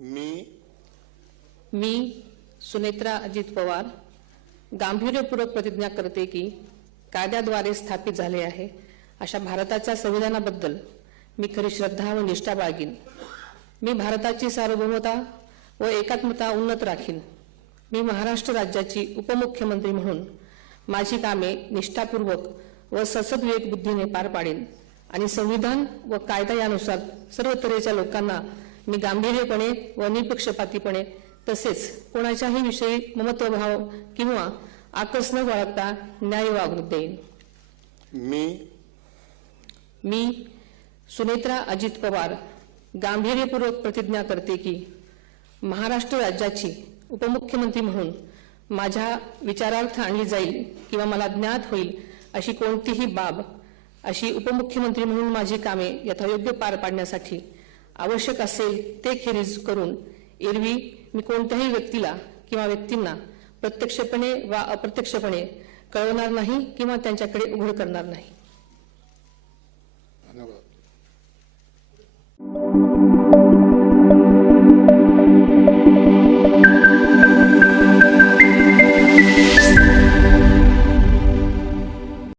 मी सुनेत्रा अजित पवार गांभीर्यपूर्वक प्रतिज्ञा करते की कायद्याद्वारे स्थापित झाले आहे अशा भारताच्या संविधानाबद्दल मी खरी श्रद्धा व निष्ठा बाळगीन। मी भारताची सार्वभौमता व एकात्मता उन्नत राखीन। मी महाराष्ट्र राज्याची उपमुख्यमंत्री म्हणून माझी कामे निष्ठापूर्वक व सद्विवेक बुद्धीने पार पाडेन आणि संविधान व कायदा यानुसार सर्व तऱ्हेच्या लोकांना मी गांभीर्यपणे व निपक्षपातीपणे तसेच कोणाच्याही विषयी ममत्वभाव किंवा आकस न बाळगता न्याय वागणूक देईन। मी सुनेत्रा अजित पवार गांभीर्यपूर्वक प्रतिज्ञा करते की महाराष्ट्र राज्याची उपमुख्यमंत्री म्हणून माझ्या विचारार्थ आणली जाईल किंवा मला ज्ञात होईल अशी कोणतीही बाब अशी उपमुख्यमंत्री म्हणून माझी कामे यथायोग्य पार पाडण्यासाठी आवश्यक असेल ते खेरीज करून एरवी मी कोणत्याही व्यक्तीला किंवा व्यक्तींना प्रत्यक्षपणे वा अप्रत्यक्षपणे कळवणार नाही किंवा त्यांच्याकडे उघड करणार नाही। धन्यवाद।